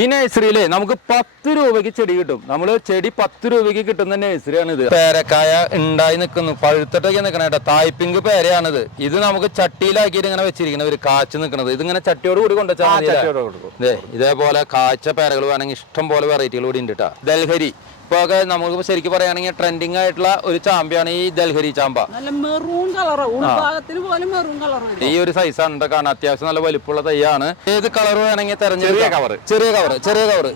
ഈ നഴ്സറിയിലെ നമുക്ക് പത്ത് രൂപയ്ക്ക് ചെടി കിട്ടും. നമ്മൾ ചെടി പത്ത് രൂപയ്ക്ക് കിട്ടുന്ന നഴ്സറിയാണ് ഇത് പേരക്കായ ഉണ്ടായി നിൽക്കുന്നു. പഴുത്തിട്ടൊക്കെ നിൽക്കണ കേട്ടോ. തായ്പിങ്ക് പേരയാണിത്. ഇത് നമുക്ക് ചട്ടിയിലാക്കിയിട്ട് ഇങ്ങനെ വെച്ചിരിക്കണം ഒരു കാച്ചു നിൽക്കുന്നത് ഇതിങ്ങനെ ചട്ടിയോട് കൂടി കൊണ്ടുവച്ചാൽ ഇതേപോലെ കാച്ച പേരകൾ വേണമെങ്കിൽ ഇഷ്ടം പോലെ വെറൈറ്റികൾ കൂടി ഉണ്ട് കേട്ടോ. ദൽഹരി ഇപ്പൊ ഒക്കെ നമുക്ക് ശരിക്കും പറയുകയാണെങ്കിൽ ട്രെൻഡിങ് ആയിട്ടുള്ള ഒരു ചാമ്പയാണ് ഈ ദൽഹരി ചാമ്പ. നല്ല മെറൂൺ കളറ് ഉൾഭാഗത്തിന് പോലും മെറൂൺ കളർ ഈ ഒരു സൈസാണ് കാണാൻ അത്യാവശ്യം നല്ല വലിപ്പമുള്ള തയ്യാണ് ഏത് കളർ വേണമെങ്കിൽ തെരഞ്ഞെടുക്കുക കവർ ചെറിയ കവർ ചെറിയ കവർ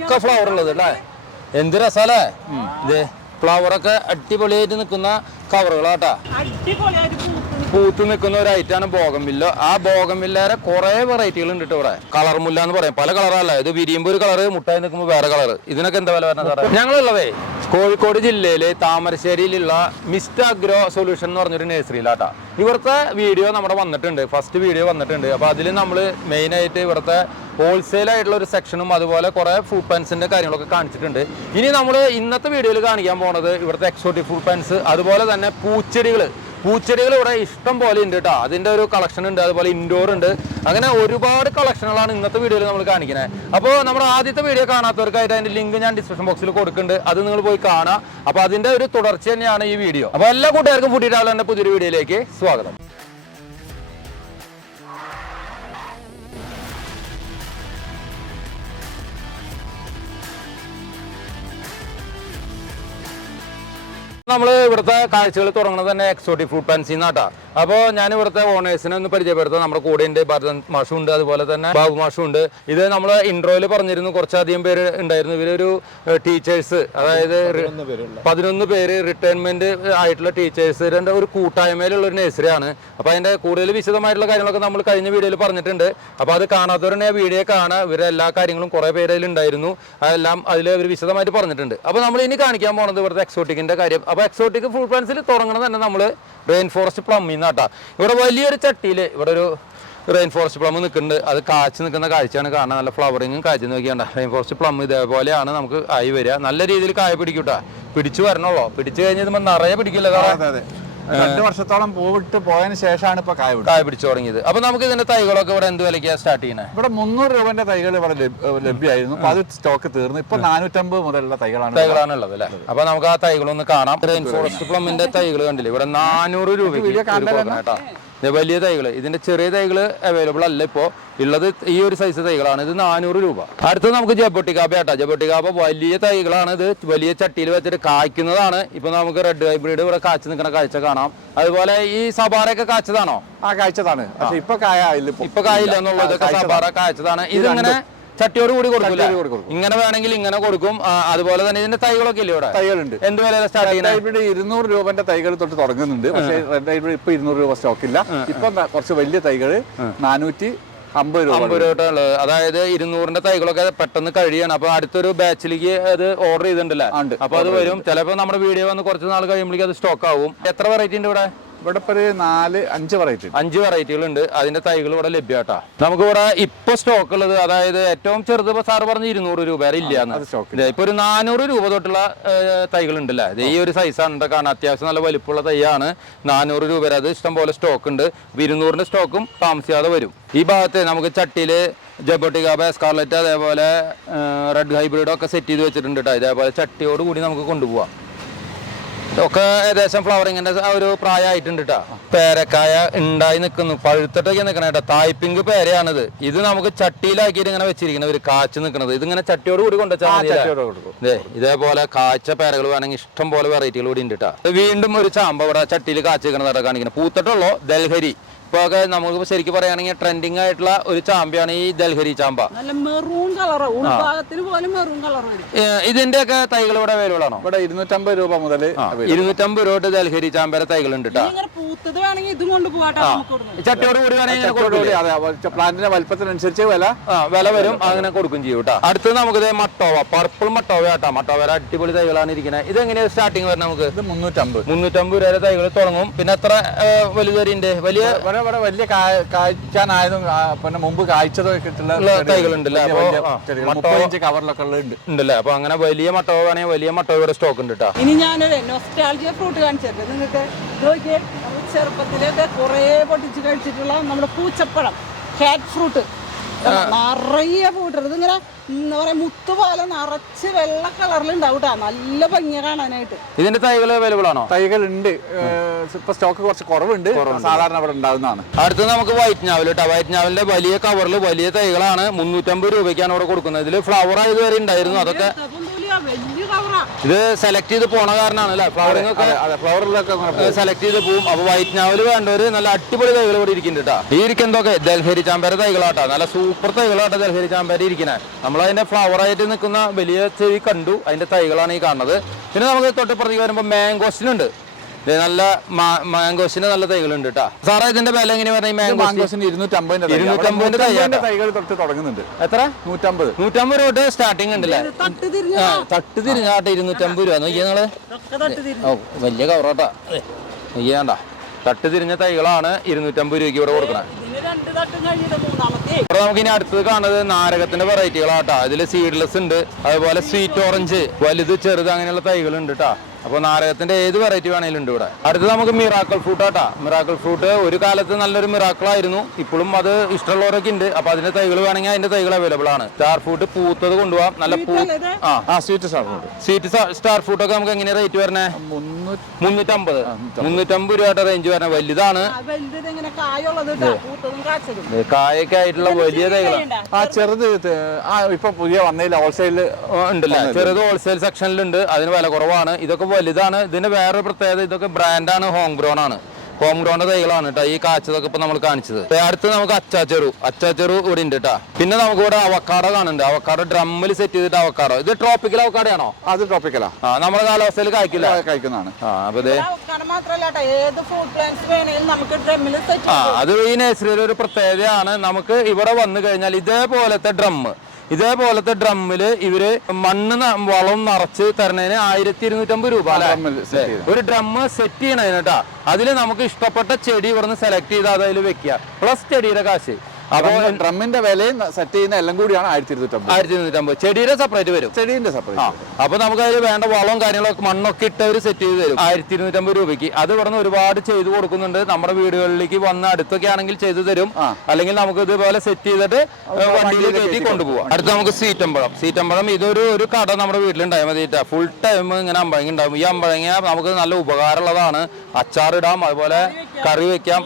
ഒക്കെ ഫ്ലവർ ഉള്ളത് അല്ലേ? എന്ത് രസല്ലേ ഇതേ ഫ്ലവർ ഒക്കെ അടിപൊളിയായിട്ട് നിൽക്കുന്ന കവറുകളാട്ടാ അടിപൊളിയായിട്ട് പൂത്ത് നിൽക്കുന്ന ഒരു ഐറ്റാണ് ബോഗമില്ല ആ ബോഗമില്ലേറെ കുറെ വെറൈറ്റികൾ ഉണ്ട് ഇവിടെ. കളർ മുല്ല എന്ന് പറയും. പല കളറല്ല ഇത് വിരിയുമ്പോൾ ഒരു കളറ് മുട്ടായി നിൽക്കുമ്പോൾ വേറെ കളർ ഇതിനൊക്കെ എന്താ വില വരുന്നത് സാറേ? ഞങ്ങളുള്ളതേ കോഴിക്കോട് ജില്ലയിലെ താമരശ്ശേരിയിലുള്ള മിസ്റ്റ് അഗ്രോ സൊല്യൂഷൻ എന്ന് പറഞ്ഞൊരു നഴ്സറിയിലാട്ടാ. ഇവിടുത്തെ വീഡിയോ നമ്മുടെ വന്നിട്ടുണ്ട്. ഫസ്റ്റ് വീഡിയോ വന്നിട്ടുണ്ട്. അപ്പോൾ അതിൽ നമ്മൾ മെയിനായിട്ട് ഇവിടുത്തെ ഹോൾസെയിൽ ആയിട്ടുള്ള ഒരു സെക്ഷനും അതുപോലെ കുറേ ഫുഡ് പാൻസിന്റെ കാര്യങ്ങളൊക്കെ കാണിച്ചിട്ടുണ്ട്. ഇനി നമ്മൾ ഇന്നത്തെ വീഡിയോയിൽ കാണിക്കാൻ പോണത് ഇവിടുത്തെ എക്സോട്ടിക് ഫുഡ് പാൻസ് അതുപോലെ തന്നെ പൂച്ചെടികൾ പൂച്ചെടികൾ ഇവിടെ ഇഷ്ടം പോലെ ഉണ്ട് കേട്ടോ അതിന്റെ ഒരു കളക്ഷൻ ഉണ്ട് അതുപോലെ ഇൻഡോർ ഉണ്ട്. അങ്ങനെ ഒരുപാട് കളക്ഷനുകളാണ് ഇന്നത്തെ വീഡിയോയിൽ നമ്മൾ കാണിക്കുന്നത് അപ്പോൾ നമ്മുടെ ആദ്യത്തെ വീഡിയോ കാണാത്തവർക്കായിട്ട് അതിന്റെ ലിങ്ക് ഞാൻ ഡിസ്ക്രിപ്ഷൻ ബോക്സിൽ കൊടുക്കുന്നുണ്ട്. അത് നിങ്ങൾ പോയി കാണാം. അപ്പോൾ അതിന്റെ ഒരു തുടർച്ച തന്നെയാണ് ഈ വീഡിയോ അപ്പോൾ എല്ലാ കൂട്ടുകാർക്കും ഫുഡ് ട്രാവലറിന്റെ പുതിയൊരു വീഡിയോയിലേക്ക് സ്വാഗതം. നമ്മൾ ഇവിടുത്തെ കാഴ്ചകൾ തുടങ്ങുന്നത് തന്നെ എക്സോട്ടിക് ഫ്രൂട്ട് പാൻസി നാട്ടാ അപ്പോൾ ഞാൻ ഇവിടുത്തെ ഓണേഴ്സിനെ ഒന്ന് പരിചയപ്പെടുത്താം. നമ്മുടെ കൂടെ ഉണ്ട് ഭരതൻ മാഷും ഉണ്ട് അതുപോലെ തന്നെ ബാബു മാഷും ഉണ്ട്. ഇത് നമ്മൾ ഇൻട്രോയിൽ പറഞ്ഞിരുന്നു കുറച്ചധികം പേര് ഉണ്ടായിരുന്നു. ഇവരൊരു ടീച്ചേഴ്സ് അതായത് പതിനൊന്ന് പേര് റിട്ടയർമെന്റ് ആയിട്ടുള്ള ടീച്ചേഴ്സിന്റെ ഒരു കൂട്ടായ്മയിലുള്ള ഒരു നഴ്സറിയാണ് അപ്പോൾ അതിന്റെ കൂടുതൽ വിശദമായിട്ടുള്ള കാര്യങ്ങളൊക്കെ നമ്മൾ കഴിഞ്ഞ വീഡിയോയിൽ പറഞ്ഞിട്ടുണ്ട്. അപ്പോൾ അത് കാണാത്തവരുടെ ആ വീഡിയോ കാണാൻ ഇവരെ എല്ലാ കാര്യങ്ങളും കുറേ പേര് അതിലുണ്ടായിരുന്നു. അതെല്ലാം അതിൽ അവർ വിശദമായിട്ട് പറഞ്ഞിട്ടുണ്ട്. അപ്പോൾ നമ്മൾ ഇനി കാണിക്കാൻ പോകുന്നത് ഇവിടുത്തെ എക്സോട്ടിക്കിന്റെ കാര്യം. അപ്പോൾ എക്സോട്ടിക് ഫ്രൂട്ട് പ്ലാന്റ്സിൽ തുടങ്ങണം തന്നെ നമ്മൾ റെയിൻ ഫോറസ്റ്റ് പ്ലമ്മിൽ കേട്ടോ ഇവിടെ വലിയൊരു ചട്ടിയിൽ ഇവിടെ ഒരു റെയിൻ ഫോറസ്റ്റ് പ്ലം നിൽക്കുന്നുണ്ട് അത് കാച്ചു നിൽക്കുന്ന കാഴ്ചയാണ് കാണാൻ നല്ല ഫ്ലവറിങ്ങും കാച്ചു നോക്കിയാണ്ട റെയിൻ ഫോറസ്റ്റ് പ്ലം ഇതേപോലെയാണ് നമുക്ക് ആയി വരിക. നല്ല രീതിയിൽ കായ പിടിക്കൂട്ടാ. പിടിച്ചു വരണല്ലോ പിടിച്ചു കഴിഞ്ഞാൽ നിറയെ പിടിക്കില്ല രണ്ട് വർഷത്തോളം പൂവിട്ട് പോയതിനു ശേഷമാണ് ഇപ്പൊ കായ കായ പിടിച്ചു തുടങ്ങിയത്. അപ്പൊ നമുക്ക് ഇതിന്റെ തൈകളൊക്കെ ഇവിടെ എന്ത് വിലയ്ക്കാ സ്റ്റാർട്ട് ചെയ്യണേ? ഇവിടെ മുന്നൂറ് രൂപന്റെ തൈകൾ ഇവിടെ ലഭ്യമായിരുന്നു. അപ്പൊ അത് സ്റ്റോക്ക് തീർന്നു. ഇപ്പൊ നാനൂറ്റമ്പത് മുതലുള്ള തൈകളാണ് തൈകളാണ് ഉള്ളത് അല്ലേ? അപ്പൊ നമുക്ക് ആ തൈകളൊന്ന് കാണാം. റെയിൻ ഫോറസ്റ്റ് പ്ലമ്മിന്റെ തൈകൾ കണ്ടില്ലേ? ഇവിടെ നാനൂറ് രൂപ കേട്ടോ. വലിയ തൈകൾ. ഇതിന്റെ ചെറിയ തൈകൾ അവൈലബിൾ അല്ല ഇപ്പോൾ ഉള്ളത് ഈ ഒരു സൈസ് തൈകളാണ്. ഇത് നാനൂറ് രൂപ. അടുത്തത് നമുക്ക് ജബൊട്ടിക്കാപ്പ കേട്ടോ ജബൊട്ടിക്കാപ്പ വലിയ തൈകളാണ് ഇത്. വലിയ ചട്ടിയിൽ വെച്ചിട്ട് കായ്ക്കുന്നതാണ്. ഇപ്പൊ നമുക്ക് റെഡ് ഹൈബ്രിഡ് ഇവിടെ കാച്ചു നിൽക്കുന്ന കാഴ്ച കാണാം. അതുപോലെ ഈ സബാറയൊക്കെ കാച്ചതാണോ ആ കാഴ്ചതാണ് പക്ഷെ ഇപ്പൊ കായ ഇപ്പൊ. കായില്ല എന്നുള്ളത് സബാറ കാച്ചതാണ് ഇതിങ്ങനെ ചട്ടിയോട് കൂടി കൊടുക്കില്ല? കൊടുക്കും. ഇങ്ങനെ വേണമെങ്കിൽ ഇങ്ങനെ കൊടുക്കും. അതുപോലെ തന്നെ ഇതിന്റെ തൈകളൊക്കെ ഇല്ലേ ഇവിടെ? തൈകളുണ്ട്. എന്ത് വില സ്റ്റാർട്ട് ചെയ്യുന്നത് ഇരുന്നൂറ് രൂപന്റെ തൈകൾ തൊട്ട് തുടങ്ങുന്നുണ്ട്. പക്ഷേ റെഡ് ഹൈബ്രിഡ് ഇപ്പൊ ഇരുന്നൂറ് രൂപ സ്റ്റോക്ക് ഇല്ല. ഇപ്പൊ കുറച്ച് വലിയ തൈകൾ നാനൂറ്റി അമ്പത് രൂപ അമ്പത് രൂപ ഉള്ളത് അതായത് ഇരുന്നൂറിന്റെ തൈകളൊക്കെ പെട്ടെന്ന് കഴിയാണ്. അപ്പൊ അടുത്തൊരു ബാച്ചിലേക്ക് അത് ഓർഡർ ചെയ്തിട്ടുണ്ടല്ലേ. അപ്പൊ അത് വരും. ചിലപ്പോ നമ്മുടെ വീഡിയോ വന്ന് കുറച്ച് നാൾ കഴിയുമ്പോഴേക്കും അത് സ്റ്റോക്ക് ആവും. എത്ര വെറൈറ്റി ഉണ്ട് ഇവിടെ? ഇവിടെ നാല് അഞ്ച് വെറൈറ്റി അഞ്ച് വെറൈറ്റികൾ ഉണ്ട് അതിന്റെ തൈകൾ ഇവിടെ ലഭ്യമാട്ടാ. നമുക്ക് ഇവിടെ ഇപ്പൊ സ്റ്റോക്ക് ഉള്ളത് അതായത് ഏറ്റവും ചെറുത് ഇപ്പൊ സാർ പറഞ്ഞ ഇരുന്നൂറ് രൂപ വരെ ഇല്ല ഇപ്പൊ ഒരു നാനൂറ് രൂപ തൊട്ടുള്ള തൈകൾ ഉണ്ടല്ലേ ഈ ഒരു സൈസാണ് എന്താ കാണാൻ അത്യാവശ്യം നല്ല വലിപ്പമുള്ള തൈയാണ്. നാനൂറ് രൂപ വരെ അത് ഇഷ്ടം പോലെ സ്റ്റോക്ക് ഉണ്ട്. ഇരുന്നൂറിന്റെ സ്റ്റോക്കും താമസിയാതെ വരും. ഈ ഭാഗത്ത് നമുക്ക് ചട്ടിയിൽ ജബോട്ടിക സ്കാർലറ്റ് അതേപോലെ റെഡ് ഹൈബ്രിഡ് ഒക്കെ സെറ്റ് ചെയ്ത് വെച്ചിട്ടുണ്ട് കേട്ടോ ഇതേപോലെ ചട്ടിയോട് കൂടി നമുക്ക് കൊണ്ടുപോവാം. ഒക്കെ ഏകദേശം ഫ്ലവറിങ്ങിന്റെ ആ ഒരു പ്രായമായിട്ടുണ്ട് കേട്ടോ പേരക്കായ ഉണ്ടായി നിൽക്കുന്നു പഴുത്തിട്ടൊക്കെ നിൽക്കണ കേട്ടോ തായ്പിങ്ക് പേരയാണിത്. ഇത് നമുക്ക് ചട്ടിയിലാക്കിയിട്ട് ഇങ്ങനെ വെച്ചിരിക്കുന്ന ഒരു കാച്ച് നിൽക്കുന്നത് ഇതിങ്ങനെ ചട്ടിയോട് കൂടി കൊണ്ടുവച്ചാൽ ഇതേപോലെ കാച്ച പേരകൾ വേണമെങ്കിൽ ഇഷ്ടം പോലെ വെറൈറ്റികൾ കൂടി ഉണ്ട് കേട്ടോ വീണ്ടും ഒരു ചാമ്പ ഇവിടെ ചട്ടിയിൽ കാച്ച് നിൽക്കുന്നതായിട്ട് കാണിക്കുന്നത് പൂത്തട്ടുള്ളൂ? ദൽഹരി ഇപ്പൊ ഒക്കെ നമുക്ക് ശരിക്കും പറയുകയാണെങ്കിൽ ട്രെൻഡിങ് ആയിട്ടുള്ള ഒരു ചാമ്പയാണ് ഈ ദൽഹരി ചാമ്പ. ഇതിന്റെ ഒക്കെ തൈകൾ ഇവിടെ അവൈലബിൾ ആണോ? ഇവിടെ ഇരുന്നൂറ്റമ്പത് രൂപ മുതൽ ഇരുന്നൂറ്റമ്പത് രൂപ തൊട്ട് ദൽഹരി ചാമ്പയുടെ തൈകൾ ഉണ്ട്. ചട്ടിയോട് കൂടി വേണമെങ്കിൽ പ്ലാന്റിന്റെ വലിപ്പത്തിനനുസരിച്ച് വില വില വരും അങ്ങനെ കൊടുക്കും ചെയ്യും കേട്ടോ അടുത്തത് നമുക്ക് മട്ടോവ പർപ്പിൾ മട്ടോവ കേട്ടോ മട്ടോവ അടിപൊളി തൈകളാണ് ഇരിക്കുന്നത് ഇത് എങ്ങനെയാണ് സ്റ്റാർട്ടിങ് വരുന്നത് നമുക്ക്? ഇത് മുന്നൂറ്റമ്പത്. മുന്നൂറ്റമ്പത് രൂപ തൈകൾ തുടങ്ങും. പിന്നെ എത്ര വലുതരിന്റെ വലിയ ഇവിടെ ഇവിടെ വലിയ കായ- കായ്ക്കാനായതും പിന്നെ മുമ്പ് കായ്ച്ചതൊക്കെ കിട്ടുള്ള തൈകളുണ്ടല്ലേ? ഇഞ്ച് കവറിലൊക്കെ ഉള്ളത് ഉണ്ടല്ലേ? അപ്പൊ അങ്ങനെ വലിയ മട്ടോ വേണമെങ്കിൽ വലിയ മട്ടോ ഇവിടെ സ്റ്റോക്ക് ഉണ്ട് കേട്ടോ ഇനി ഞാനൊരു നോസ്റ്റാൾജിയ ഫ്രൂട്ട് കാണിച്ചിട്ട് നിങ്ങൾക്ക് ചെറുപ്പത്തിലൊക്കെ കുറേ പൊട്ടിച്ച് കഴിച്ചിട്ടുള്ള നമ്മുടെ പൂച്ചപ്പഴം കാറ്റ് ഫ്രൂട്ട് നിറയെ പൂട്ടരുത് ഇതിങ്ങനെ എന്താ പറയാ മുത്തുപോലെ നിറച്ച് വെള്ള കളറിൽ ഉണ്ടാവും നല്ല ഭംഗിയ കാണാനായിട്ട്. ഇതിന്റെ തൈകൾ അവൈലബിൾ ആണോ? തൈകൾ ഉണ്ട് ഇപ്പൊ സ്റ്റോക്ക് കുറച്ച് കുറവുണ്ട്. സാധാരണ അവിടെ ഉണ്ടാകുന്നതാണ് അടുത്ത് നമുക്ക് വൈറ്റ് ഞാവൽ കേട്ടോ വൈറ്റ് ഞാവലിന്റെ വലിയ കവറിൽ വലിയ തൈകളാണ്. മുന്നൂറ്റമ്പത് രൂപയ്ക്കാണ് ഇവിടെ കൊടുക്കുന്നത്. ഇതിൽ ഫ്ലവർ ആയത് വരെ ഉണ്ടായിരുന്നു. അതൊക്കെ ഇത് സെലക്ട് ചെയ്ത് പോണ കാരണമാണ് അല്ലേ ഫ്ലവറിംഗ് ഒക്കെ? ഫ്ലവറിലൊക്കെ സെലക്ട് ചെയ്ത് പോകും അപ്പൊ വൈറ്റ് നാവൽ വേണ്ടവര് നല്ല അടിപൊളി തൈകൾ ഇവിടെ ഇരിക്കുന്നുണ്ട് കേട്ടോ ഈ ഇരിക്കുന്നതൊക്കെ ദൽഹരി ചാമ്പര തൈകളാട്ടോ. നല്ല സൂപ്പർ തൈകളാട്ടോ ദൽഹരി ചാമ്പര ഇരിക്കുന്നത് നമ്മൾ അതിന്റെ ഫ്ലവർ ആയിട്ട് നിൽക്കുന്ന വലിയ ചെവി കണ്ടു. അതിന്റെ തൈകളാണ് ഈ കാണുന്നത്. പിന്നെ നമുക്ക് തൊട്ട് വരുമ്പോൾ മാംഗോസ്റ്റിനുണ്ട് ദേ നല്ല മാംഗോസിന് നല്ല തൈകളുണ്ട് കേട്ടോ സാറേ ഇതിന്റെ വില എങ്ങനെ പറഞ്ഞാൽ മാംഗോസിന് ഇരുന്നൂറ്റമ്പതിന്റെ. ഇരുന്നൂറ്റമ്പതിന്റെ തൈകൾ തൊട്ട് തുടങ്ങുന്നുണ്ട്. എത്ര? നൂറ്റമ്പത്. നൂറ്റമ്പത് രൂപ സ്റ്റാർട്ടിംഗ് സ്റ്റാർട്ടിങ് ഉണ്ടല്ലേ തട്ട് തിരിഞ്ഞാട്ടെ ഇരുന്നൂറ്റമ്പത് രൂപ. നോക്കിയാ നിങ്ങൾ. തട്ട് തിരിഞ്ഞു. ഓ വലിയ കവറോട്ടാ നോക്കിയാണ്ട തട്ട് തിരിഞ്ഞ തൈകളാണ് ഇരുന്നൂറ്റമ്പത് രൂപയ്ക്ക് ഇവിടെ കൊടുക്കണത് ഇതിന് രണ്ട് തട്ടും കഴിഞ്ഞിട്ട് മൂന്നാമത്തെ. ഇവിടെ നമുക്ക് ഇനി അടുത്തത് കാണുന്നത് നാരകത്തിന്റെ വെറൈറ്റികളാട്ടോ അതിൽ സീഡ്ലെസ് ഉണ്ട്. അതുപോലെ സ്വീറ്റ് ഓറഞ്ച് വലുത് ചെറുത് അങ്ങനെയുള്ള തൈകളുണ്ട് ഉണ്ട് കേട്ടോ അപ്പോൾ നാരകത്തിന്റെ ഏത് വെറൈറ്റി വേണേലും ഉണ്ട് ഇവിടെ. അടുത്ത് നമുക്ക് മിറാക്കൾ ഫ്രൂട്ട് ആട്ടാ. മിറാക്കൾ ഫ്രൂട്ട് ഒരു കാലത്ത് നല്ലൊരു മിറാക്കിൾ ആയിരുന്നു. ഇപ്പോഴും അത് ഇഷ്ടമുള്ളവരൊക്കെ ഉണ്ട്. അപ്പോൾ അതിന്റെ തൈകൾ വേണമെങ്കിൽ അതിന്റെ തൈകൾ അവൈലബിൾ ആണ്. സ്റ്റാർ ഫ്രൂട്ട് പൂത്തത് കൊണ്ടുപോകാം നല്ല പൂ ആ ആ സ്വീറ്റ് സാധനമുണ്ട് സ്വീറ്റ് സ്റ്റാർ ഫ്രൂട്ട് ഒക്കെ നമുക്ക് എങ്ങനെ റേറ്റ് വരണേ? മുന്നൂറ്റി മുന്നൂറ്റമ്പത്. മുന്നൂറ്റമ്പത്. രൂപയുടെ റേഞ്ച് വരണേ. വലുതാണ്. കായൊക്കെ ആയിട്ടുള്ള വലിയ തൈകളാണ് ആ ചെറുത് ആ ഇപ്പൊ പുതിയ വന്നതിൽ ഹോൾസെയിൽ ഉണ്ടല്ലേ? ചെറുത് ഹോൾസെയിൽ സെക്ഷനിലുണ്ട് അതിന് വില കുറവാണ്. ഇതൊക്കെ വലുതാണ് ഇതിന്റെ വേറൊരു പ്രത്യേകത. ഇതൊക്കെ ബ്രാൻഡാണ് ഹോം ഗ്രോൺ ആണ്. ഹോം ഗ്രോണിന്റെ തൈകളാണ് കേട്ടോ ഈ കാച്ചതൊക്കെ ഇപ്പൊ നമ്മൾ കാണിച്ചത്. അടുത്ത് നമുക്ക് അച്ചാച്ചെറു. അച്ചാച്ചെറു ഇവിടെ ഉണ്ട് കേട്ടോ പിന്നെ നമുക്ക് ഇവിടെ അവക്കാടോ കാണുന്നുണ്ട്. അവക്കാടോ ഡ്രമ്മിൽ സെറ്റ് ചെയ്തിട്ട് അവക്കാടോ. ഇത് ട്രോപ്പിക്കൽ അവക്കാടയാണോ അത് ട്രോപ്പിക്കലാ ആ. നമ്മുടെ കാലാവസ്ഥയിൽ കായ്ക്കില്ല? കഴിക്കുന്നതാണ് അത് ഈ നേഴ്സറിയിലെ ഒരു പ്രത്യേകതയാണ്. നമുക്ക് ഇവിടെ വന്നു കഴിഞ്ഞാൽ ഇതേപോലത്തെ ഡ്രം ഇതേപോലത്തെ ഡ്രമ്മിൽ ഇവർ മണ്ണ് വളം നിറച്ച് തരണതിന് ആയിരത്തി ഇരുന്നൂറ്റമ്പത് രൂപ. ഒരു ഡ്രമ്മ് സെറ്റ് ചെയ്യണതിന് കേട്ടാ. അതിൽ നമുക്ക് ഇഷ്ടപ്പെട്ട ചെടി ഇവിടുന്ന് സെലക്ട് ചെയ്ത് അതിൽ വെക്കുക. പ്ലസ് ചെടിയുടെ കാശ്. അപ്പൊ ഡ്രമ്മിന്റെ വിലയും സെറ്റ് ചെയ്യുന്ന എല്ലാം കൂടിയാണ് ആയിരത്തി ഇരുന്നൂറ്റമ്പത് ആയിരത്തി ഇരുന്നൂറ്റമ്പത് ചെടിയുടെ സെപ്പറേറ്റ് വരും. ചെടീന്റെ സെപ്പറേറ്റ് അപ്പൊ നമുക്ക് അതിൽ വേണ്ട വളവും കാര്യങ്ങളൊക്കെ മണ്ണൊക്കെ ഇട്ട് അവർ സെറ്റ് ചെയ്ത് തരും. ആയിരത്തി ഇരുന്നൂറ്റമ്പത് രൂപയ്ക്ക്. അത് ഇവിടുന്ന് ഒരുപാട് ചെയ്ത് കൊടുക്കുന്നുണ്ട്. നമ്മുടെ വീടുകളിലേക്ക് വന്ന അടുത്തൊക്കെ ആണെങ്കിൽ ചെയ്തു തരും. അല്ലെങ്കിൽ നമുക്ക് ഇതുപോലെ സെറ്റ് ചെയ്തിട്ട് വണ്ടിയിൽ കയറ്റി കൊണ്ടുപോകാം അടുത്ത് നമുക്ക് സീറ്റമ്പഴം. സീറ്റമ്പഴം ഇതൊരു ഒരു കട നമ്മുടെ വീട്ടിലുണ്ടായാൽ മതി ഫുൾ ടൈം ഇങ്ങനെ അമ്പഴങ്ങ ഉണ്ടാവും. ഈ അമ്പഴങ്ങ നമുക്ക് നല്ല ഉപകാരമുള്ളതാണ്. അച്ചാറിടാം അതുപോലെ കറി വെക്കാം.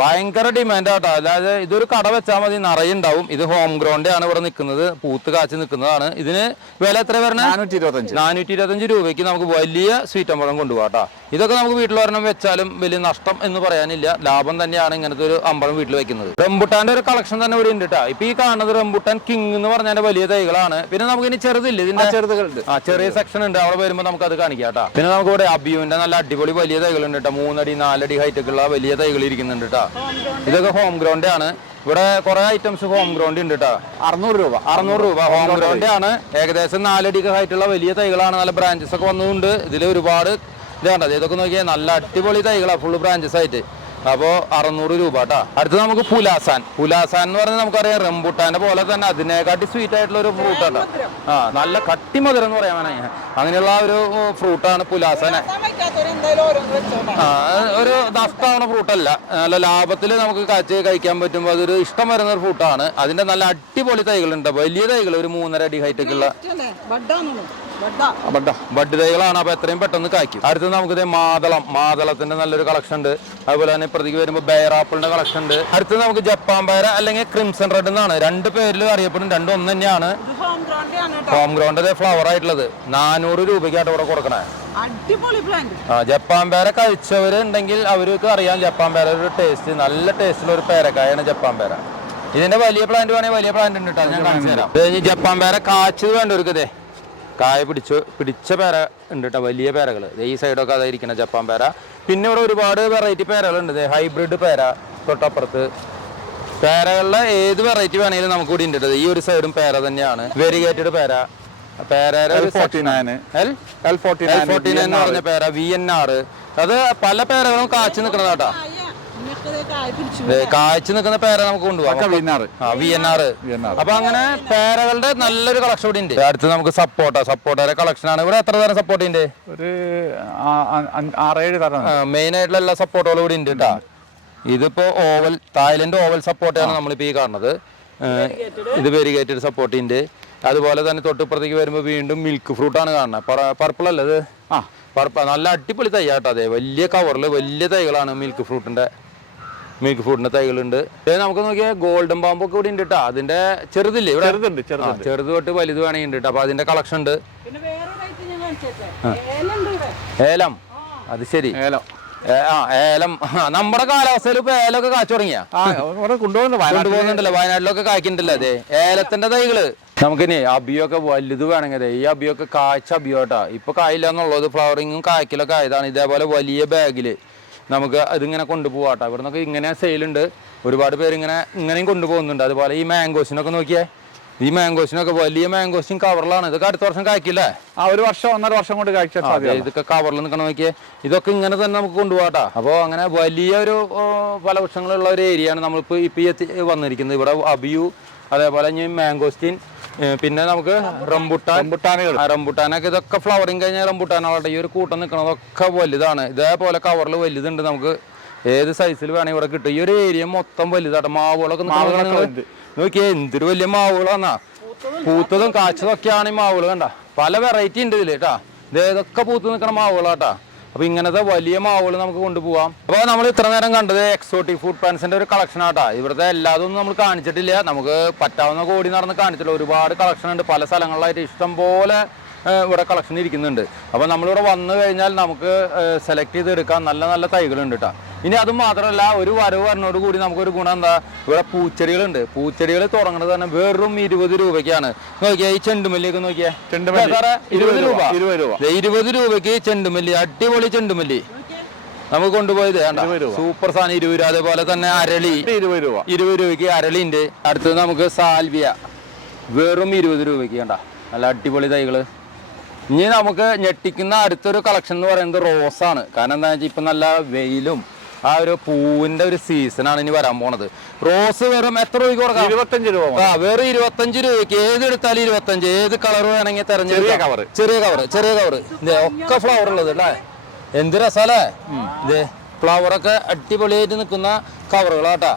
ഭയങ്കര ഡിമാൻഡ് ആട്ടോ. അതായത് ഇതൊരു കട വെച്ചാൽ മതി. നിറയെ ഉണ്ടാവും ഇത് ഹോം ഗ്രൗണ്ട് ആണ് ഇവിടെ നിൽക്കുന്നത്. പൂത്ത് കാച്ചി നിൽക്കുന്നതാണ്. ഇതിന് വില എത്ര വരണേ? നാനൂറ്റി ഇരുപത്തഞ്ച് നാനൂറ്റി ഇരുപത്തഞ്ച് രൂപയ്ക്ക് നമുക്ക് വലിയ സ്വീറ്റ് അമ്പഴം കൊണ്ടുപോകാം കേട്ടോ ഇതൊക്കെ നമുക്ക് വീട്ടിൽ ഒരെണ്ണം വെച്ചാലും വലിയ നഷ്ടം എന്ന് പറയാനില്ല. ലാഭം തന്നെയാണ് ഇങ്ങനത്തെ ഒരു അമ്പഴം വീട്ടിൽ വെക്കുന്നത്. റംബുട്ടാന്റെ ഒരു കളക്ഷൻ തന്നെ ഇവിടെ ഉണ്ട് കേട്ടോ ഇപ്പൊ ഈ കാണുന്നത് റംബുട്ടാൻ കിങ് എന്ന് പറഞ്ഞാൽ വലിയ തൈകളാണ്. പിന്നെ നമുക്ക് ഇനി ചെറുതില്ല? ഇതിന്റെ ചെറുതുകളുണ്ട്. ആ ചെറിയ സെക്ഷൻ ഉണ്ട്. അവിടെ വരുമ്പോൾ നമുക്ക് അത് കാണിക്കാം കേട്ടോ പിന്നെ നമുക്ക് ഇവിടെ അബിയുവിന്റെ നല്ല അടിപൊളി വലിയ തൈകളുണ്ട് കേട്ടോ മൂന്നടി നാലടി ഹൈറ്റൊക്കെ ഉള്ള വലിയ തൈകൾ ഇരിക്കുന്നുണ്ട് കേട്ടോ ഇതൊക്കെ ഹോം ഗ്രൗണ്ട് ആണ്. ഇവിടെ കുറെ ഐറ്റംസ് ഹോം ഗ്രൗണ്ട് ഉണ്ട് കേട്ടോ അറുന്നൂറ് രൂപ. അറുന്നൂറ് രൂപ ഹോം ഗ്രൗണ്ട് ആണ്. ഏകദേശം നാലടിക്ക് ഹൈറ്റുള്ള വലിയ തൈകളാണ്. നല്ല ബ്രാഞ്ചസ് ഒക്കെ വന്നതുകൊണ്ട് ഇതിൽ ഒരുപാട് ഇത് കണ്ടത് ഇതൊക്കെ നോക്കിയാൽ നല്ല അടിപൊളി തൈകളാണ് ഫുള്ള് ബ്രാഞ്ചസ് ആയിട്ട്. അപ്പോൾ അറുന്നൂറ് രൂപ കേട്ടോ അടുത്ത് നമുക്ക് പുലാസാൻ. പുലാസാൻ എന്ന് പറഞ്ഞാൽ നമുക്കറിയാം റംബുട്ടാന്റെ പോലെ തന്നെ അതിനെക്കാട്ടി സ്വീറ്റ് ആയിട്ടുള്ള ഒരു ഫ്രൂട്ട് കേട്ടോ ആ നല്ല കട്ടിമധുരം എന്ന് പറയാൻ വേണമെങ്കിൽ അങ്ങനെയുള്ള ഒരു ഫ്രൂട്ടാണ് പുലാസാൻ ആ ഒരു നഷ്ടമാവുന്ന ഫ്രൂട്ടല്ല നല്ല ലാഭത്തിൽ നമുക്ക് കാച്ച് കഴിക്കാൻ പറ്റുമ്പോൾ അതൊരു ഇഷ്ടം വരുന്ന ഒരു ഫ്രൂട്ടാണ് അതിന്റെ നല്ല അടിപൊളി തൈകളുണ്ട് വലിയ തൈകൾ ഒരു മൂന്നര അടി ഹൈറ്റൊക്കെ ഉള്ള. ബഡാന്നു ബഡാ തൈകളാണ് അപ്പൊ എത്രയും പെട്ടെന്ന് കായ്ക്കും. അടുത്ത് നമുക്ക് മാതളം. മാതളത്തിന്റെ നല്ലൊരു കളക്ഷൻ ഉണ്ട്. അതുപോലെ തന്നെ പ്രതിക്ക് വരുമ്പോൾ ബെയറാപ്പിളിന്റെ കളക്ഷൻ ഉണ്ട്. അടുത്ത് നമുക്ക് ജപ്പാൻ പേര അല്ലെങ്കിൽ ക്രിംസൺ റെഡ് എന്നാണ്. രണ്ട് പേരിൽ അറിയപ്പെടും. രണ്ടും ഒന്ന് തന്നെയാണ്. ഹോം ഗ്രൗണ്ട് ആണ് കേട്ടോ. ഹോം ഗ്രൗണ്ട് ഫ്ലവർ ആയിട്ടുള്ളത്. നാനൂറ് രൂപയ്ക്കായിട്ട് ഇവിടെ കൊടുക്കണേ. ആ ജപ്പാൻ പേര കഴിച്ചവരുണ്ടെങ്കിൽ അവർക്ക് അറിയാം ജപ്പാൻ പേര ഒരു ടേസ്റ്റ് നല്ല ടേസ്റ്റുള്ള ഒരു പേരക്കായാണ് ജപ്പാൻ പേര ഇതിന്റെ വലിയ പ്ലാന്റ് വേണമെങ്കിൽ വലിയ പ്ലാന്റ് ഉണ്ട് കേട്ടോ. ഞാൻ കാണിച്ചു തരാം. ജപ്പാൻ പേര കാച്ചത് വേണ്ടവർക്ക് ഇതേ കായ പിടിച്ച് പിടിച്ച പേര ഉണ്ട് കേട്ടോ വലിയ പേരകൾ ഈ സൈഡൊക്കെ അതായിരിക്കണം ജപ്പാൻ പേര. പിന്നെ ഇവിടെ ഒരുപാട് വെറൈറ്റി പേരകളുണ്ട്. ഹൈബ്രിഡ് പേര തൊട്ടപ്പുറത്ത്. പേരകളിലെ ഏത് വെറൈറ്റി വേണമെങ്കിലും നമുക്ക് കൂടി ഉണ്ട്. ഈ ഒരു സൈഡും പേര തന്നെയാണ്. വെരിഗേറ്റഡ് പേര. പറഞ്ഞ പേര വി എൻ ആർ അത് പല പേരകളും കാച്ചു നിൽക്കുന്നതാട്ടാ കായ്ച്ചു നിൽക്കുന്ന പേര നമുക്ക് കൊണ്ടുപോകാം വി എൻ ആർ അപ്പൊ അങ്ങനെ പേരകളുടെ നല്ലൊരു കളക്ഷൻ ഇവിടെ ഉണ്ട്. അടുത്ത് നമുക്ക് സപ്പോർട്ട. സപ്പോർട്ടയുടെ കളക്ഷൻ ആണ്. ഇവിടെ എത്ര തരം സപ്പോർട്ടിന്റെ ഒരു ആറേഴ് തരം മെയിൻ ആയിട്ടുള്ള എല്ലാ സപ്പോർട്ടുകളും ഇവിടെ ഉണ്ട് കേട്ടാ. ഇതിപ്പോ ഓവൽ തായ്ലൻഡ് ഓവൽ സപ്പോർട്ടാണ് നമ്മളിപ്പോ ഈ കാണുന്നത്. ഇത് വെരിഗേറ്റഡ് സപ്പോർട്ടിന്റെ അതുപോലെ തന്നെ തൊട്ടിപ്പുറത്തേക്ക് വരുമ്പോൾ വീണ്ടും മിൽക്ക് ഫ്രൂട്ട് ആണ് കാണുന്നത്. പർപ്പിൾ അല്ലേ ഇത്? ആ. പർപ്പിൾ നല്ല അടിപൊളി തൈയാട്ടോ അതെ വലിയ കവറിൽ വലിയ തൈകളാണ് മിൽക്ക് ഫ്രൂട്ടിന്റെ മിൽക്ക് ഫുഡിന്റെ തൈകളുണ്ട്. നമുക്ക് നോക്കിയാൽ ഗോൾഡൻ പാമ്പൊക്കെ ഇവിടെ ഉണ്ട് കേട്ടോ അതിന്റെ ചെറുതില്ലേ ഇവിടെ? ചെറുതുണ്ട് ചെറുത് തൊട്ട് വലുത് വേണമെങ്കിൽ ഉണ്ട് കേട്ടോ അപ്പോൾ അതിന്റെ കളക്ഷൻ ഉണ്ട്. ഏലം അത് ശരി. ഏലം. ആ ഏലം. നമ്മുടെ കാലാവസ്ഥയിൽ ഇപ്പൊ ഏലമൊക്കെ കാച്ചു തുടങ്ങിയ? കൊണ്ടുപോകുന്നുണ്ടല്ലോ വയനാട്ടിലൊക്കെ കായ്ക്കുന്നുണ്ടല്ലോ അതെ. ഏലത്തിന്റെ തൈകൾ. നമുക്കിനി അബിയൊക്കെ വലുത് വേണമെങ്കിൽ അതെ ഈ അബിയൊക്കെ കായ്ച്ച അബിയോട്ടാ ഇപ്പൊ കായില്ല എന്നുള്ളത് ഫ്ലവറിങ്ങും കായ്ക്കലൊക്കെ ആയതാണ്. ഇതേപോലെ വലിയ ബാഗിൽ നമുക്ക് അതിങ്ങനെ കൊണ്ടുപോകാട്ടോ ഇവിടെ നിന്നൊക്കെ ഇങ്ങനെ സെയിലുണ്ട് ഒരുപാട് പേര് ഇങ്ങനെ ഇങ്ങനെയും കൊണ്ടുപോകുന്നുണ്ട്. അതുപോലെ ഈ മാംഗോസിനൊക്കെ നോക്കിയേ. ഈ മാംഗോസിനൊക്കെ വലിയ മാംഗോസിൻ കവറിലാണ് ഇതൊക്കെ അടുത്ത വർഷം കായ്ക്കില്ലേ? ആ ഒരു വർഷം ഒന്നര വർഷം കൊണ്ട് കഴിച്ചാൽ ഇതൊക്കെ കവറിൽ നിൽക്കണം നോക്കിയേ. ഇതൊക്കെ ഇങ്ങനെ തന്നെ നമുക്ക് കൊണ്ടുപോകാട്ടാ അപ്പോൾ അങ്ങനെ വലിയൊരു പല ഫലവൃക്ഷങ്ങളുള്ള ഒരു ഏരിയയാണ് നമ്മളിപ്പോൾ ഇപ്പം ഈ എത്തി വന്നിരിക്കുന്നത്. ഇവിടെ അബിയു അതേപോലെ ഇനി മാംഗോസ്റ്റീൻ പിന്നെ നമുക്ക് റംബുട്ടാൻ റംബുട്ടാനുകൾ. ആ, റംബുട്ടാനൊക്കെ ഇതൊക്കെ ഫ്ലവറിങ് കഴിഞ്ഞാൽ റംബുട്ടാനുകളുടെ ഈ ഒരു കൂട്ടം നിൽക്കുന്നതൊക്കെ വലുതാണ്. ഇതേപോലെ കവറിൽ വലുതുണ്ട് നമുക്ക്. ഏത് സൈസിൽ വേണമെങ്കിൽ ഇവിടെ കിട്ടും. ഈ ഒരു ഏരിയ മൊത്തം വലുതാണ് മാവുകളൊക്കെ നോക്കിയേ എന്തൊരു വലിയ മാവുകളാന്നാ. പൂത്തതും കാച്ചതൊക്കെയാണ് ഈ മാവുകൾ കണ്ട. പല വെറൈറ്റി ഉണ്ട് ഇതിൽ കേട്ടാ. ഇതേതൊക്കെ പൂത്ത് നിൽക്കണ മാവുകളാട്ടാ. അപ്പൊ ഇങ്ങനത്തെ വലിയ മാവുകൾ നമുക്ക് കൊണ്ടുപോകാം അപ്പൊ നമ്മൾ ഇത്ര നേരം കണ്ടത് എക്സോട്ടിക് ഫുഡ് പ്ലാന്റ്സിന്റെ ഒരു കളക്ഷൻ ആട്ടാ. ഇവിടുത്തെ എല്ലാതൊന്നും നമ്മൾ കാണിച്ചിട്ടില്ല. നമുക്ക് പറ്റാവുന്ന കോടി നടന്ന് കാണിച്ചില്ല ഒരുപാട് കളക്ഷൻ ഉണ്ട്. പല സ്ഥലങ്ങളിലായിട്ട് ഇഷ്ടം പോലെ ഇവിടെ കളക്ഷൻ ഇരിക്കുന്നുണ്ട്. അപ്പോൾ നമ്മളിവിടെ വന്നു കഴിഞ്ഞാൽ നമുക്ക് സെലക്ട് ചെയ്ത് എടുക്കാൻ നല്ല നല്ല തൈകളുണ്ട് കേട്ടോ ഇനി അത് മാത്രമല്ല ഒരു വരവ് വരണോട് കൂടി നമുക്കൊരു ഗുണം എന്താ? ഇവിടെ പൂച്ചെടികളുണ്ട്. പൂച്ചെടികൾ തുടങ്ങുന്നത് തന്നെ വെറും ഇരുപത് രൂപയ്ക്കാണ്. നോക്കിയേ ഈ ചെണ്ടുമല്ലിയൊക്കെ നോക്കിയേ. ഇരുപത് രൂപ. ഇരുപത് രൂപയ്ക്ക് ചെണ്ടുമല്ലി അടിപൊളി ചെണ്ടുമല്ലി. നമുക്ക് കൊണ്ടുപോയത് വേണ്ട സൂപ്പർ സാധനം ഇരുപത് രൂപ. അതേപോലെ തന്നെ അരളി. ഇരുപത് രൂപ. ഇരുപത് രൂപയ്ക്ക് അരളിണ്ട് അടുത്തത് നമുക്ക് സാൽവിയ. വെറും ഇരുപത് രൂപയ്ക്ക് കണ്ട. നല്ല അടിപൊളി തൈകൾ. ഇനി നമുക്ക് ഞെട്ടിക്കുന്ന അടുത്തൊരു കളക്ഷൻ എന്ന് പറയുന്നത് റോസാണ്. കാരണം എന്താണെന്ന് വെച്ചാൽ ഇപ്പം നല്ല വെയിലും ആ ഒരു പൂവിന്റെ ഒരു സീസണാണ് ഇനി വരാൻ പോണത്. റോസ് വെറും എത്ര രൂപയ്ക്ക് കൊടുക്കാം? ഇരുപത്തഞ്ച് രൂപ ആ വെറും ഇരുപത്തഞ്ച് രൂപയ്ക്ക്. ഏത് എടുത്താലും ഇരുപത്തഞ്ച്. ഏത് കളർ വേണമെങ്കിൽ തെരഞ്ഞെടുക്കാം. കവർ ചെറിയ കവർ ചെറിയ കവർ ഇതേ ഒക്കെ ഫ്ലവർ ഉള്ളത് അല്ലേ എന്ത് രസാലേ ഇതേ ഫ്ലവറൊക്കെ അടിപൊളിയായിട്ട് നിൽക്കുന്ന കവറുകളാട്ടാ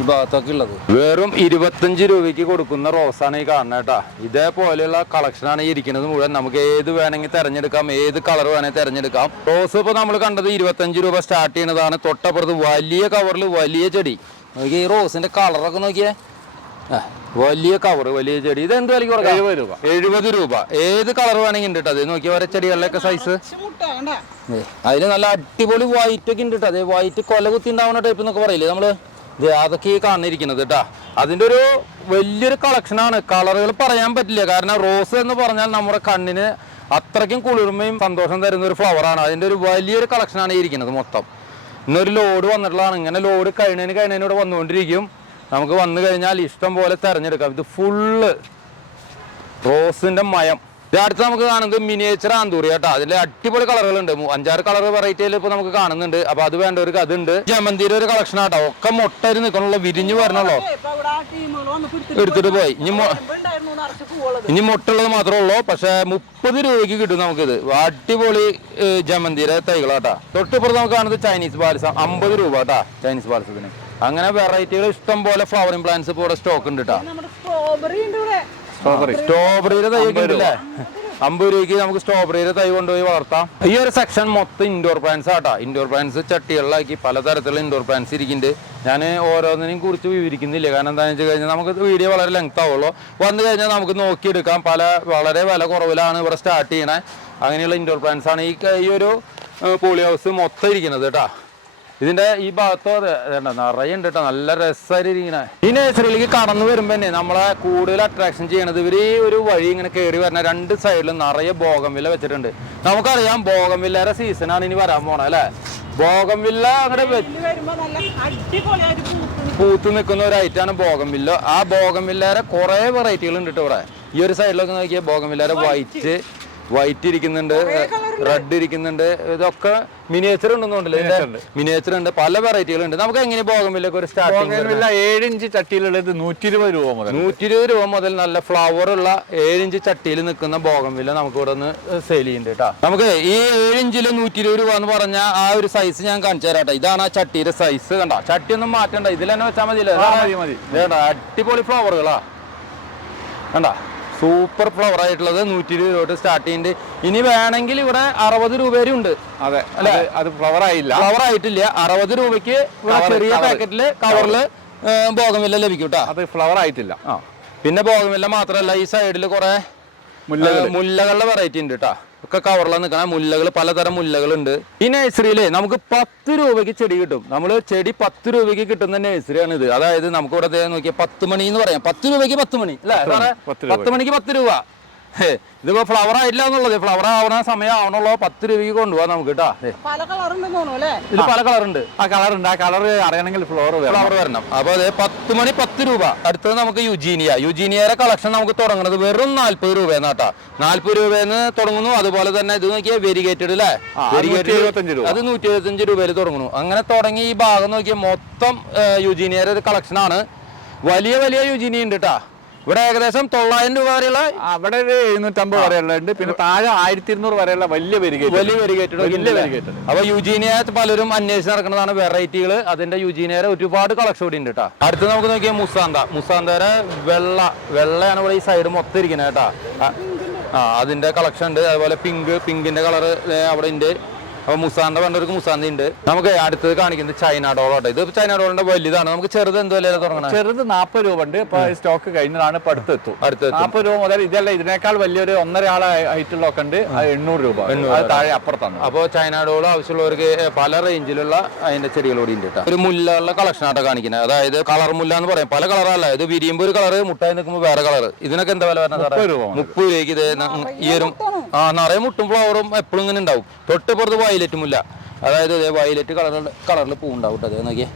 ഈ ഭാഗത്തൊക്കെ ഉള്ളത് വെറും ഇരുപത്തഞ്ച് രൂപയ്ക്ക് കൊടുക്കുന്ന റോസാണ് ഈ കാണുന്നത് കേട്ടാ. ഇതേപോലെയുള്ള കളക്ഷനാണ് ഈ ഇരിക്കുന്നത് മുഴുവൻ. നമുക്ക് ഏത് വേണമെങ്കിൽ തിരഞ്ഞെടുക്കാം ഏത് കളർ വേണമെങ്കിൽ തിരഞ്ഞെടുക്കാം. റോസ് ഇപ്പോൾ നമ്മൾ കണ്ടത് ഇരുപത്തഞ്ച് രൂപ സ്റ്റാർട്ട് ചെയ്യുന്നതാണ്. തൊട്ടപ്പുറത്ത് വലിയ കവറിൽ വലിയ ചെടി. നോക്കിയേ ഈ റോസിന്റെ കളറൊക്കെ നോക്കിയേ. വലിയ കവർ വലിയ ചെടി. ഇത് എന്ത് വിലക്ക് കൊടുക്കാം? എഴുപത് രൂപ. എഴുപത് രൂപ. ഏത് കളർ വേണമെങ്കിൽ ഉണ്ട് കേട്ടോ അത്? നോക്കിയ ഓരോ ചെടികളിലൊക്കെ സൈസ് അതിന് നല്ല അടിപൊളി വൈറ്റ് ഒക്കെ ഉണ്ട് കേട്ടോ. അതെ വൈറ്റ് കൊല കുത്തി ഉണ്ടാവുന്ന ടൈപ്പ് എന്നൊക്കെ പറയില്ലേ നമ്മൾ? ഇത് അതൊക്കെ ഈ അതിന്റെ ഒരു വലിയൊരു കളക്ഷനാണ് കളറുകൾ പറയാൻ പറ്റില്ല. കാരണം റോസ് എന്ന് പറഞ്ഞാൽ നമ്മുടെ കണ്ണിന് അത്രയ്ക്കും കുളിർമയും സന്തോഷം തരുന്ന ഒരു ഫ്ലവറാണ് അതിന്റെ ഒരു വലിയൊരു കളക്ഷനാണ് ഇരിക്കുന്നത് മൊത്തം. ഇന്നൊരു ലോഡ് വന്നിട്ടുള്ളതാണ്. ഇങ്ങനെ ലോഡ് കഴിഞ്ഞതിന് കഴിഞ്ഞതിന് ഇവിടെ വന്നുകൊണ്ടിരിക്കും. നമുക്ക് വന്നു കഴിഞ്ഞാൽ ഇഷ്ടം പോലെ തിരഞ്ഞെടുക്കാം. ഇത് ഫുള്ള് റോസിന്റെ മയം. അടുത്ത് നമുക്ക് കാണുന്നത് മിനിയേച്ചർ ആന്തൂറി കേട്ടോ. അതിൽ അടിപൊളി കളറുകളുണ്ട് അഞ്ചാറ് കളർ വെറൈറ്റിയിൽ ഇപ്പൊ നമുക്ക് കാണുന്നുണ്ട്. അപ്പൊ അത് വേണ്ട ഒരു അതുണ്ട് ജമന്തിയുടെ ഒരു കളക്ഷൻ ആട്ടോ. ഒക്കെ മുട്ടരി നിൽക്കണുള്ള വിരിഞ്ഞു വരണല്ലോ എടുത്തിട്ട് പോയി. ഇനി ഇനി മുട്ടുള്ളത് മാത്രമേ ഉള്ളൂ. പക്ഷെ മുപ്പത് രൂപയ്ക്ക് കിട്ടും നമുക്കിത്. അടിപൊളി ജമന്തിയുടെ തൈകളാട്ടാ തൊട്ടിപ്പുറത്ത് നമുക്ക് കാണുന്നത് ചൈനീസ് ബാൽസം അമ്പത് രൂപ കേട്ടാ ചൈനീസ് ബാൽസത്തിന് അങ്ങനെ വെറൈറ്റികൾ ഇഷ്ടം പോലെ ഫ്ലവറിംഗ് പ്ലാന്റ്സ് ഇപ്പോൾ ഇവിടെ സ്റ്റോക്ക് ഉണ്ട് കേട്ടോ. സ്ട്രോബെറി ഉണ്ട് ഇവിടെ. സ്ട്രോബെറി സ്ട്രോബെറിയുടെ തൈ കിട്ടില്ലേ അമ്പത് രൂപയ്ക്ക് നമുക്ക് സ്ട്രോബെറിയുടെ തൈ കൊണ്ടുപോയി വളർത്താം. ഈ ഒരു സെക്ഷൻ മൊത്തം ഇൻഡോർ പ്ലാന്റ്സ് ആട്ടാ. ഇൻഡോർ പ്ലാന്റ്സ് ചട്ടികളിലാക്കി പലതരത്തിലുള്ള ഇൻഡോർ പ്ലാന്റ്സ് ഇരിക്കുന്നുണ്ട്. ഞാൻ ഓരോന്നിനെയും കുറിച്ച് വിവരിക്കുന്നില്ല. കാരണം എന്താണെന്ന് വെച്ച് കഴിഞ്ഞാൽ നമുക്ക് വീഡിയോ വളരെ ലെങ്ത് ആവുള്ളൂ. വന്നു കഴിഞ്ഞാൽ നമുക്ക് നോക്കിയെടുക്കാം. പല വളരെ വില കുറവിലാണ് ഇവിടെ സ്റ്റാർട്ട് ചെയ്യണേ. അങ്ങനെയുള്ള ഇൻഡോർ പ്ലാന്റ്സ് ആണ് ഈ ഈ ഒരു പോളി ഹൗസ് മൊത്തം ഇരിക്കുന്നത് കേട്ടാ. ഇതിന്റെ ഈ ഭാഗത്തോ നിറയെ ഉണ്ട് കേട്ടോ നല്ല രസമായിട്ട് ഇരിക്കണേ. ഈ നഴ്സറിയിലേക്ക് കടന്നു വരുമ്പോ തന്നെ നമ്മളെ കൂടുതൽ അട്രാക്ഷൻ ചെയ്യണത് ഇവർ ഈ ഒരു വഴി ഇങ്ങനെ കയറി വരണ രണ്ട് സൈഡിലും നിറയെ ബോഗംവില്ല വെച്ചിട്ടുണ്ട്. നമുക്കറിയാം ബോഗംവില്ലയുടെ സീസണാണ് ഇനി വരാൻ പോണത് അല്ലേ? ബോഗംവില്ല പൂത്ത് പൂത്ത് നിൽക്കുന്ന ഒരു ഐറ്റാണ് ബോഗംവില്ല ആ ബോഗംവില്ലയുടെ കുറെ വെറൈറ്റികൾ ഉണ്ട് കേട്ടോ ഇവിടെ. ഈ ഒരു സൈഡിലൊക്കെ നോക്കിയാൽ ബോഗംവില്ലയുടെ വൈറ്റ് വൈറ്റ് ഇരിക്കുന്നുണ്ട് റെഡ് ഇരിക്കുന്നുണ്ട്. ഇതൊക്കെ മിനിയേച്ചർ ഉണ്ടെന്നുണ്ടല്ലോ മിനിയേച്ചർ ഉണ്ട്. പല വെറൈറ്റികളുണ്ട് നമുക്ക് എങ്ങനെ ബോഗമില്ലൊക്കെ ഒരു സ്റ്റാർട്ടിംഗ് ഏഴ് ഇഞ്ച് ചട്ടിയിലുള്ളത് നൂറ്റി ഇരുപത് രൂപ മുതൽ. നൂറ്റി ഇരുപത് രൂപ മുതൽ നല്ല ഫ്ലവർ ഉള്ള ഏഴിഞ്ച് ചട്ടിയിൽ നിൽക്കുന്ന ബോഗമില്ല നമുക്ക് ഇവിടെ നിന്ന് സെയിൽ ചെയ്യുന്നുണ്ട് കേട്ടോ നമുക്ക് ഈ ഏഴിഞ്ചിൽ നൂറ്റി ഇരുപത് രൂപ എന്ന് പറഞ്ഞ ആ ഒരു സൈസ് ഞാൻ കാണിച്ചു തരാം കേട്ടോ ഇതാണ് ആ ചട്ടിയുടെ സൈസ് കണ്ട. ചട്ടി ഒന്നും മാറ്റണ്ട. ഇതിൽ തന്നെ വെച്ചാൽ മതിയല്ലേ. മതി. അടിപൊളി ഫ്ലവറുകളാ കണ്ട? സൂപ്പർ ഫ്ലവർ ആയിട്ടുള്ളത് നൂറ്റി ഇരുപത് രൂപ സ്റ്റാർട്ട് ചെയ്യുന്നുണ്ട്. ഇനി വേണമെങ്കിൽ ഇവിടെ അറുപത് രൂപ വരെ ഉണ്ട്. അതെ അല്ലെ? അത് ഫ്ലവർ ആയില്ല. ഫ്ലവർ ആയിട്ടില്ല. അറുപത് രൂപയ്ക്ക് ചെറിയ. പാക്കറ്റിൽ കവറിൽ ബോഗംവില്ല ലഭിക്കും കേട്ടോ അത് ഫ്ലവർ ആയിട്ടില്ല. പിന്നെ ബോഗമില്ല മാത്രമല്ല ഈ സൈഡിൽ കുറെ മുല്ലകളുടെ വെറൈറ്റി ഉണ്ട് കേട്ടോ ഒക്കെ കവറിലാണ് നിൽക്കണ മുല്ലകൾ പലതരം മുല്ലകളുണ്ട്. ഈ നഴ്സറിയിൽ നമുക്ക് പത്ത് രൂപയ്ക്ക് ചെടി കിട്ടും. നമ്മൾ ചെടി പത്ത് രൂപയ്ക്ക് കിട്ടുന്ന നഴ്സറിയാണ് ഇത് അതായത് നമുക്ക് ഇവിടെ നോക്കിയാൽ പത്ത് മണി എന്ന് പറയാം. പത്ത് രൂപയ്ക്ക് പത്ത് മണി അല്ലേ? പത്ത് മണിക്ക് പത്ത് രൂപ. ഇതിപ്പോ ഫ്ലവർ ആയില്ല എന്നുള്ളത്. ഫ്ലവർ ആവണ സമയം ആവണുള്ള. പത്ത് രൂപയ്ക്ക് കൊണ്ടുപോകാം നമുക്ക് കേട്ടോ ഇത് പല കളറുണ്ടെന്ന് തോന്നുന്നു അല്ലേ? ഇതിൽ പല കളറുണ്ട്. ആ കളർ ഉണ്ട് ആ കളർ അറിയണമെങ്കിൽ ഫ്ലവർ ഫ്ലവർ വരണം. അപ്പൊ അതെ പത്ത് മണി പത്ത് രൂപ. അടുത്തത് നമുക്ക് യുജീനിയ യുജീനിയയുടെ കളക്ഷൻ നമുക്ക് തുടങ്ങുന്നത് വെറും നാല്പത് രൂപയെന്നാട്ടാ നാല്പത് രൂപയെന്ന് തുടങ്ങുന്നു. അതുപോലെ തന്നെ ഇത് നോക്കിയാൽ വെരിഗേറ്റഡ് അല്ലേ വെരിഗേറ്റഡ് അത് 175 രൂപ. അത് നൂറ്റി എഴുപത്തഞ്ച് രൂപയിൽ തുടങ്ങുന്നു. അങ്ങനെ തുടങ്ങി ഈ ഭാഗം നോക്കിയാൽ മൊത്തം യുജീനിയയുടെ കളക്ഷനാണ് വലിയ വലിയ യുജീനിയ ഉണ്ട് കേട്ടാ ഇവിടെ ഏകദേശം തൊള്ളായിരം രൂപ വരെയുള്ള അവിടെ ഒരു എഴുന്നൂറ്റമ്പത് വരെയുള്ള ഉണ്ട് പിന്നെ താഴെ ആയിരത്തി ഇരുന്നൂറ് വരെയുള്ള വലിയ വെരികേറ്റ് വലിയ വരികേറ്റ് വലിയ വരികേറ്റ് അപ്പൊ യുജീനിയ പലരും അന്വേഷിച്ച് നടക്കുന്നതാണ് വെറൈറ്റികൾ അതിന്റെ യുജീനിയയുടെ ഒരുപാട് കളക്ഷൻ കൂടി ഉണ്ട് കേട്ടോ. അടുത്ത് നമുക്ക് നോക്കിയാൽ മുസാന്ത. മുസാന്തയുടെ വെള്ള വെള്ളയാണ് ഇവിടെ ഈ സൈഡ് മൊത്തം ഇരിക്കുന്നത് കേട്ടോ. ആ, ആ അതിന്റെ കളക്ഷൻ ഉണ്ട്. അതുപോലെ പിങ്ക് പിങ്കിന്റെ കളർ അവിടെ ഉണ്ട്. അപ്പൊ മുസാന്ത വേണ്ടവർക്ക് മുസാന്തി ഉണ്ട്. നമുക്ക് അടുത്തത് കാണിക്കുന്നത് ചൈന ഡോളോട്ടെ ഇത് ചൈന ഡോളിന്റെ വലുതാണ്. നമുക്ക് ചെറുത് എന്ത് വില തുടങ്ങണം? ചെറുത് നാൽപ്പത് രൂപ ഉണ്ട്. ഇപ്പൊ സ്റ്റോക്ക് കഴിഞ്ഞതാണ്. ഇപ്പൊ അടുത്തെത്തും അടുത്ത് നാൽപ്പത് രൂപ മുതൽ ഇതല്ല ഇതിനേക്കാൾ വലിയൊരു ഒന്നര ആളെ ഹൈറ്റുള്ള ഒക്കെ ഉണ്ട്. എണ്ണൂറ് രൂപ. അത് താഴെ അപ്പുറത്താണ്. അപ്പോൾ ചൈന ഡോൾ ആവശ്യമുള്ളവർക്ക് പല റേഞ്ചിലുള്ള അതിന്റെ ചെടികളോട് ഉണ്ട് കേട്ടോ. ഒരു മുല്ലുള്ള കളക്ഷൻ ആട്ടോ കാണിക്കുന്നത് അതായത് കളർ മുല്ല എന്ന് പറയും. പല കളറല്ല ഇത് വിരിയുമ്പോൾ ഒരു കളർ മുട്ടായി നിൽക്കുമ്പോൾ വേറെ കളർ ഇതിനൊക്കെ എന്താ വില വരുന്നത് മുപ്പത് രൂപയ്ക്ക് ഇത് ഈ ഒരു ആ നിറയെ മുട്ടും ഫ്ലവറും എപ്പോഴും ഇങ്ങനെ ഉണ്ടാവും. തൊട്ടിപ്പുറത്ത് വയലറ്റ് മുല്ല അതായത് ഇതേ വയലറ്റ് കളറിൽ കളറിൽ പൂ ഉണ്ടാവും കേട്ടോ. അതേ നോക്കിയേ.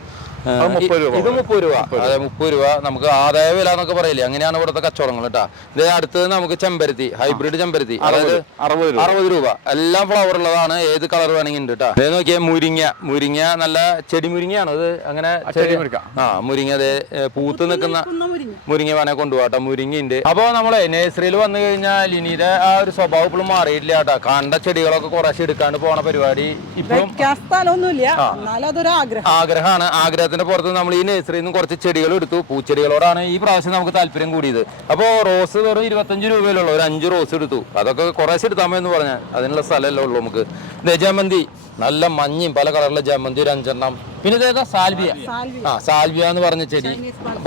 മുപ്പത് രൂപ ഇത് മുപ്പത് രൂപ. അതെ മുപ്പത് രൂപ. നമുക്ക് ആദായ വില എന്നൊക്കെ പറയില്ലേ? അങ്ങനെയാണ് ഇവിടുത്തെ കച്ചവടങ്ങൾ കേട്ടോ. ഇത് അടുത്തത് നമുക്ക് ചെമ്പരത്തി ഹൈബ്രിഡ് ചെമ്പരത്തി. അതായത് അറുപത് രൂപ. അറുപത് രൂപ. എല്ലാം ഫ്ലവർ ഉള്ളതാണ്. ഏത് കളർ വേണമെങ്കിൽ ഉണ്ട് കേട്ടോ. അതേ നോക്കിയാൽ മുരിങ്ങ. മുരിങ്ങ നല്ല ചെടി മുരിങ്ങയാണ് അത് അങ്ങനെ ചെടി മുരിങ്ങ. ആ മുരിങ്ങ അതെ പൂത്ത് നിൽക്കുന്ന മുരിങ്ങ. വേണേ കൊണ്ടുപോകട്ടെ മുരിങ്ങ ഉണ്ട് അപ്പോൾ നമ്മളെ നേഴ്സറിയിൽ വന്നു കഴിഞ്ഞാൽ ലിനിയുടെ ആ ഒരു സ്വഭാവം ഇപ്പോഴും മാറിയിട്ടില്ല കേട്ടോ. കണ്ട ചെടികളൊക്കെ കുറച്ച് എടുക്കാണ്ട് പോണ പരിപാടി ഇപ്പോഴും ആഗ്രഹമാണ്. സ്ഥലമൊന്നുമില്ല ആഗ്രഹത്തിന്റെ പുറത്ത് നമ്മൾ ഈ നഴ്സറിയിൽ നിന്ന് കുറച്ച് ചെടികൾ എടുത്തു. പൂച്ചെടികളോടാണ് ഈ പ്രാവശ്യം നമുക്ക് താല്പര്യം കൂടിയത്. അപ്പോൾ റോസ് വെറും ഇരുപത്തഞ്ച് രൂപയിലുള്ള ഒരു അഞ്ച് റോസ് എടുത്തു. അതൊക്കെ കുറേശ്ശെ എടുത്താൽ എന്ന് പറഞ്ഞാൽ അതിനുള്ള സ്ഥലമല്ലേ ഉള്ളൂ നമുക്ക്. ദേ ജമന്തി നല്ല മഞ്ഞയും പല കളറിലെ ജമന്തി ഒരു അഞ്ചെണ്ണം. പിന്നെ ഇതേതാ? സാൽവിയ. സാൽവി ആ സാൽവിയ എന്ന് പറഞ്ഞ ചെടി.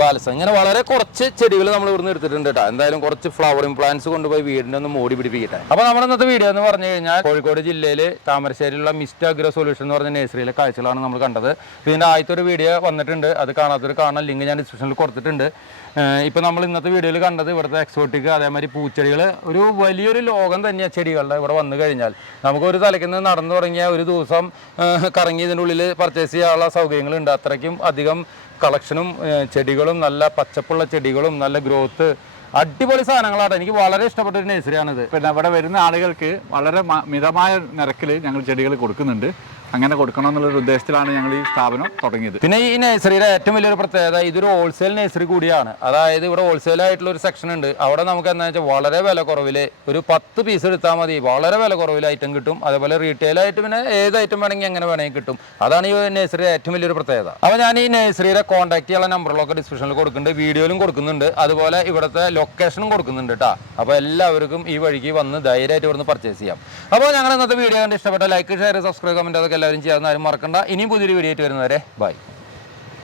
ബാലസം ഇങ്ങനെ വളരെ കുറച്ച് ചെടികൾ നമ്മൾ ഇവിടുന്ന് എടുത്തിട്ടുണ്ട് കേട്ടോ എന്തായാലും കുറച്ച് ഫ്ലവറിംഗ് പ്ലാന്റ്സ് കൊണ്ടുപോയി വീടിന്റെ ഒന്ന് മോടി പിടിപ്പിക്കട്ടെ. അപ്പൊ നമ്മുടെ ഇന്നത്തെ വീഡിയോ എന്ന് പറഞ്ഞു കഴിഞ്ഞാൽ കോഴിക്കോട് ജില്ലയിൽ താമരശ്ശേരിയിലുള്ള മിസ്റ്റ് അഗ്രോ സൊല്യൂഷൻ എന്ന് പറഞ്ഞ നഴ്സറിയിലെ കാഴ്ചകളാണ് നമ്മൾ കണ്ടത്. ഇതിന്റെ ആദ്യത്തെ ഒരു വീഡിയോ വന്നിട്ടുണ്ട്. അത് കാണാത്തൊരു കാണാൻ ലിങ്ക് ഞാൻ ഡിസ്ക്രിപ്ഷനിൽ കൊടുത്തിട്ടുണ്ട്. ഏഹ് ഇപ്പൊ നമ്മൾ ഇന്നത്തെ വീഡിയോയിൽ കണ്ടത് ഇവിടുത്തെ എക്സോട്ടിക് അതേമാതിരി പൂച്ചെടികൾ ഒരു വലിയൊരു ലോകം തന്നെയാണ് ചെടികളുടെ ഇവിടെ വന്നു കഴിഞ്ഞാൽ. നമുക്കൊരു ഒരു തലയ്ക്ക് നടന്നു തുടങ്ങിയ ഒരു ദിവസം കറങ്ങി ഇതിന്റെ ഉള്ളിൽ പർച്ചേസ് ചെയ്യാനുള്ള സൗകര്യങ്ങളുണ്ട്. അത്രയ്ക്കും അധികം കളക്ഷനും ചെടികളും നല്ല പച്ചപ്പുള്ള ചെടികളും നല്ല ഗ്രോത്ത് അടിപൊളി സാധനങ്ങളാണ്. എനിക്ക് വളരെ ഇഷ്ടപ്പെട്ട ഒരു നഴ്സറിയാണിത് പിന്നെ അവിടെ വരുന്ന ആളുകൾക്ക് വളരെ മിതമായ നിരക്കിൽ ഞങ്ങൾ ചെടികൾ കൊടുക്കുന്നുണ്ട്. അങ്ങനെ കൊടുക്കണം എന്നുള്ളൊരു ഉദ്ദേശത്തിലാണ് ഞങ്ങൾ ഈ സ്ഥാപനം തുടങ്ങിയത്. പിന്നെ ഈ നഴ്സറിയുടെ ഏറ്റവും വലിയൊരു പ്രത്യേകത ഇതൊരു ഹോൾസെയിൽ നഴ്സറി കൂടിയാണ്. അതായത് ഇവിടെ ഹോൾസെയിൽ ആയിട്ടുള്ള ഒരു സെക്ഷൻ ഉണ്ട്. അവിടെ നമുക്ക് എന്താ വെച്ചാൽ വളരെ വില കുറവിൽ ഒരു പത്ത് പീസ് എടുത്താൽ മതി. വളരെ വില കുറവിൽ ഐറ്റം കിട്ടും. അതേപോലെ റീറ്റെയിൽ ആയിട്ട് പിന്നെ ഏത് ഐറ്റം വേണമെങ്കിൽ അങ്ങനെ വേണമെങ്കിൽ കിട്ടും. അതാണ് ഈ നഴ്സറിയുടെ ഏറ്റവും വലിയൊരു പ്രത്യേകത. അപ്പോൾ ഞാൻ ഈ നഴ്സറിയുടെ കോൺടാക്ട് ചെയ്യാനുള്ള നമ്പറുകളൊക്കെ ഡിസ്ക്രിപ്ഷനിൽ കൊടുക്കുന്നുണ്ട്. വീഡിയോയിലും കൊടുക്കുന്നുണ്ട്. അതുപോലെ ഇവിടുത്തെ ലൊക്കേഷനും കൊടുക്കുന്നുണ്ട് കേട്ടോ അപ്പോൾ എല്ലാവർക്കും ഈ വഴിക്ക് വന്ന് ധൈര്യമായിട്ട് ഇവിടുന്ന് പർച്ചേസ് ചെയ്യാം. അപ്പോൾ ഞങ്ങൾ ഇന്നത്തെ വീഡിയോ കണ്ട് ഇഷ്ടപ്പെട്ട ലൈക്ക് ഷെയർ സബ്സ്ക്രൈബ് കമന്റ് അതൊക്കെ എല്ലാവരും ചെയ്യാവുന്ന ആരും മറക്കണ്ട. ഇനിയും പുതിയൊരു വീഡിയോ ആയിട്ട് വരുന്നവരെ ബൈ